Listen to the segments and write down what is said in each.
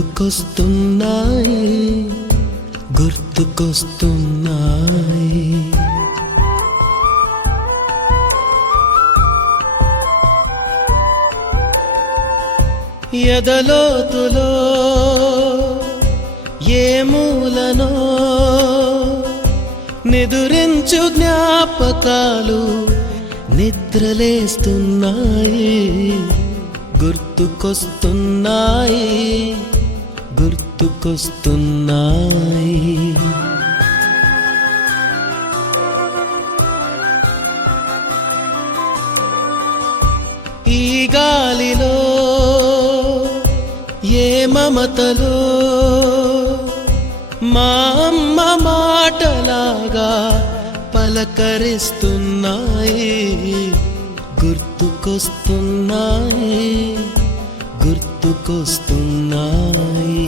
గుర్తుకొస్తున్నాయి గుర్తుకొస్తున్నాయి. ఎదలోతులో ఏ మూలనో నిదురించు జ్ఞాపకాలు నిద్రలేస్తున్నాయి గుర్తుకొస్తున్నాయి గుర్తుకొస్తున్నాయి. ఈ గాలిలో ఏ మమతలో మా అమ్మ మాటలాగా పలకరిస్తున్నాయి గుర్తుకొస్తున్నాయి గుర్తుకొస్తున్నాయి.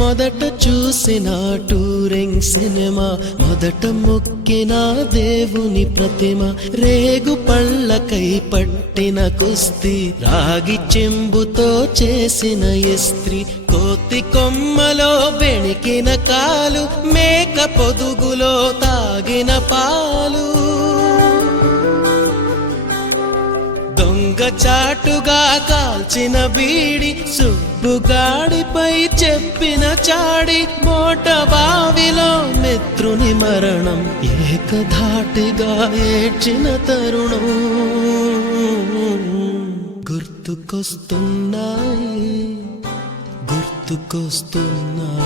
మొదట చూసిన టూరింగ్ సినిమా, మొదట మొక్కిన దేవుని ప్రతిమ, రేగు పళ్ళకై పట్టిన కుస్తీ, రాగి చెంబుతో చేసిన ఇస్త్రీ, కోతి కొమ్మలో బెణికిన కాలు, మేక పొదుగులో తాగిన పాలు, దొంగ చాటుగా కాల్చిన బీడి, సుబ్బుగాడిపై చెప్పిన చాడి, మోట బావిలో మిత్రుని మరణం, ఏకధాటిగా ఏడ్చిన తరుణం గుర్తుకొస్తున్నాయి గుర్తుకొస్తున్నాయి.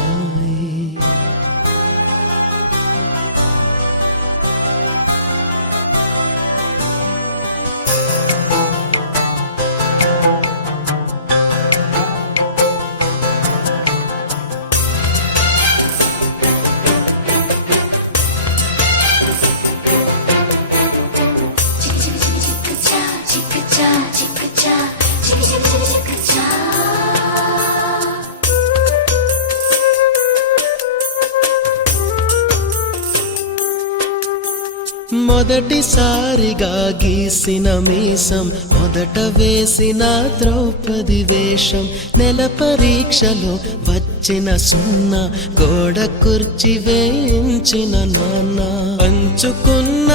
మొదటిసారిగా గీసిన మీసం, మొదట వేసిన ద్రౌపది వేషం, నెల పరీక్షలో వచ్చిన సున్నా, గోడ కుర్చీ వేయించిన నాన్న, పంచుకున్న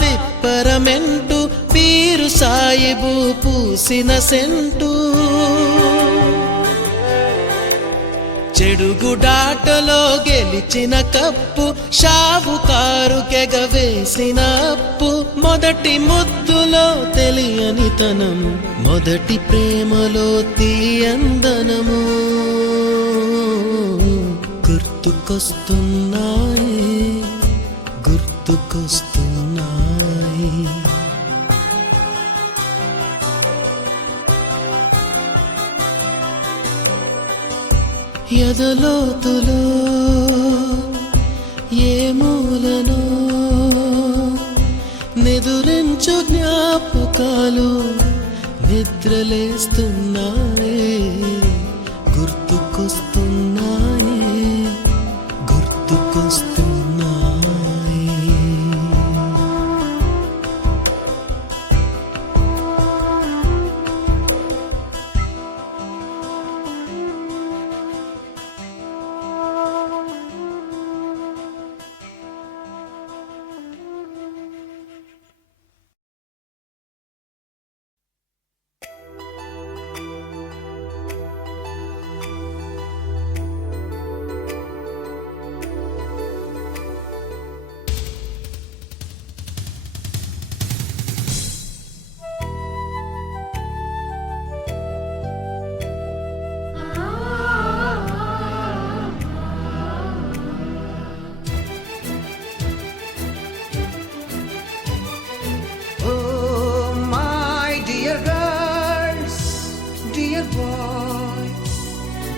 పిప్పరమెంటు, పీరు సాయిబు పూసిన సెంటు, చెడుగుడాటలో గెలిచిన కప్పు, షావుకారు కెగవేసిన అప్పు, మొదటి ముద్దులో తెలియనితనం, మొదటి ప్రేమలో తీయందనము గుర్తుకొస్తున్నాయి గుర్తుకొస్తున్నాయి. ఎదలోతులో ఏ మూలనో నిదురించు జ్ఞాపకాలు నిద్రలేస్తున్నాయి గుర్తుకొస్తున్నాయి గుర్తుకొస్తున్నాయి.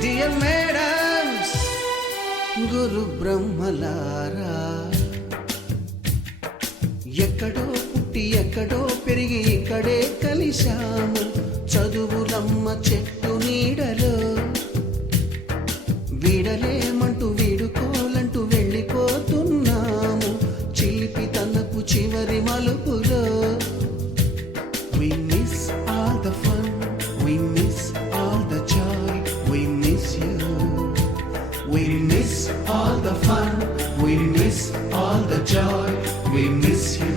Dear madams, Guru Brahmalara, ఎక్కడో పుట్టి ఎక్కడో పెరిగి ఇక్కడే కలిశాము చదువులమ్మ చెట్టు నీడలో వీడలేమంటూ వీడుకోలంటూ వెళ్ళిపోతున్నాము చిలిపి తనపు చివరి మలుపులో. We miss all the fun, we miss all the joy, we miss you. We miss all the fun, we miss all the joy, we miss you.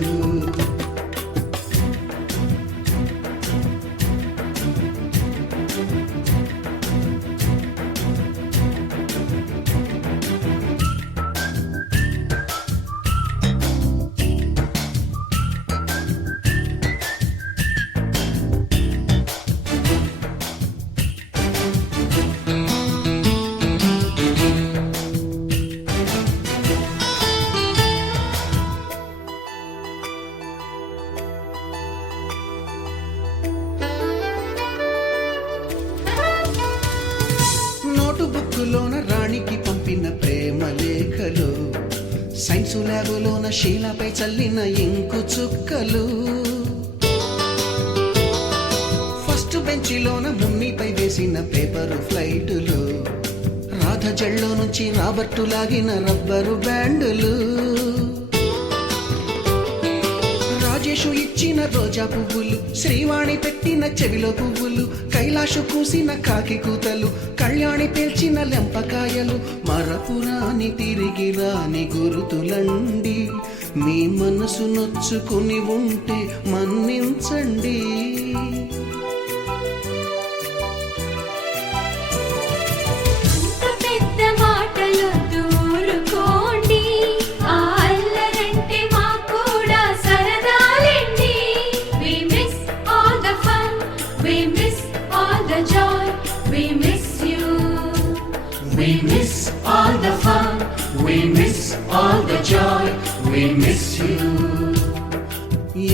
నోటుబుక్కులోన రాణికి పంపిన ప్రేమ లేఖలు సైన్సు ల్యాబులోన శీలపై చల్లిన ఇంకు చుక్కలు ఫస్ట్ బెంచిలోన మున్నిపై వేసిన పేపరు ఫ్లైటులు రాధ జల్లో నుంచి రాబర్టు లాగిన rubber బ్యాండులు Rajesh ఇచ్చిన రోజా పువ్వులు శ్రీవాణి పెట్టిన చెవిలో పువ్వులు కైలాషు కూసిన కాకి కూతలు కళ్యాణి పేల్చిన లెంపకాయలు మరపురాని తిరిగి రాని గురుతులండి మీ మనసు నొచ్చుకుని ఉంటే మన్నించండి. We miss all the fun, we miss all the joy, we miss you.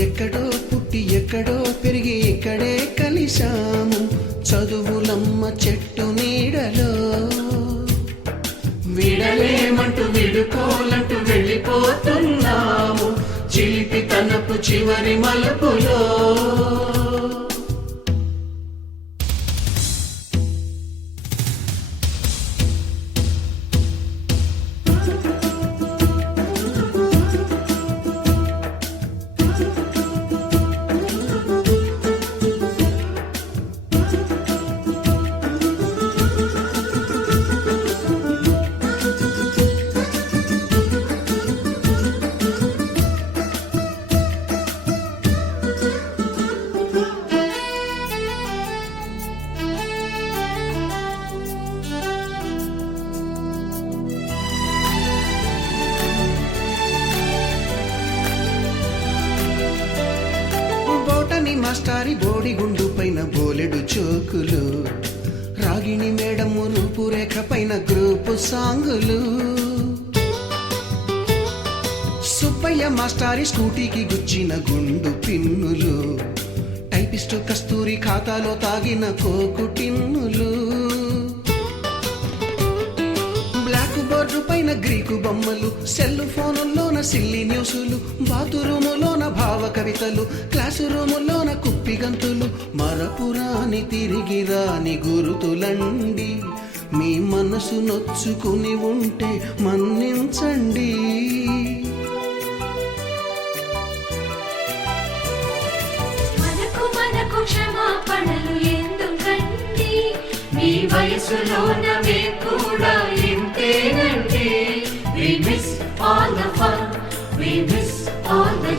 ఎక్కడో పుట్టి ఎక్కడో పెరిగి ఇక్కడే కలిశాము చదువులమ్మ చెట్టు నీడలో విడలేమంటూ విడుకోలంటూ వెళ్ళిపోతున్నాము చిలిపి తనపు చివరి మలుపులో. మాస్టారి బోడిగుండు పైన బోలెడు చోకులు రాగిణి మేడము రూపురేఖ పైన గ్రూపు సాంగులు సుబ్బయ్య మాస్టారి స్కూటీకి గుచ్చిన గుండు పిన్నులు టైపిస్టు కస్తూరి ఖాతాలో తాగిన కోకు టిన్నులు బ్లాక్ బోర్డు పైన గ్రీకు బొమ్మలు సెల్ ఫోనుల్లోన సిల్లి న్యూసులు బాతురూములోన భావ కవితలు క్లాసు రూములోన కుప్పి గంతులు మరపురాని తిరిగి రాని గురుతులండి మీ మనసు నొచ్చుకుని ఉంటే మన్నించండి. మనకు క్షమాపణలు ఎందుకండి మీ వయసులోనవే కూడా ఇంతేనండి. We miss all the fun, we miss all the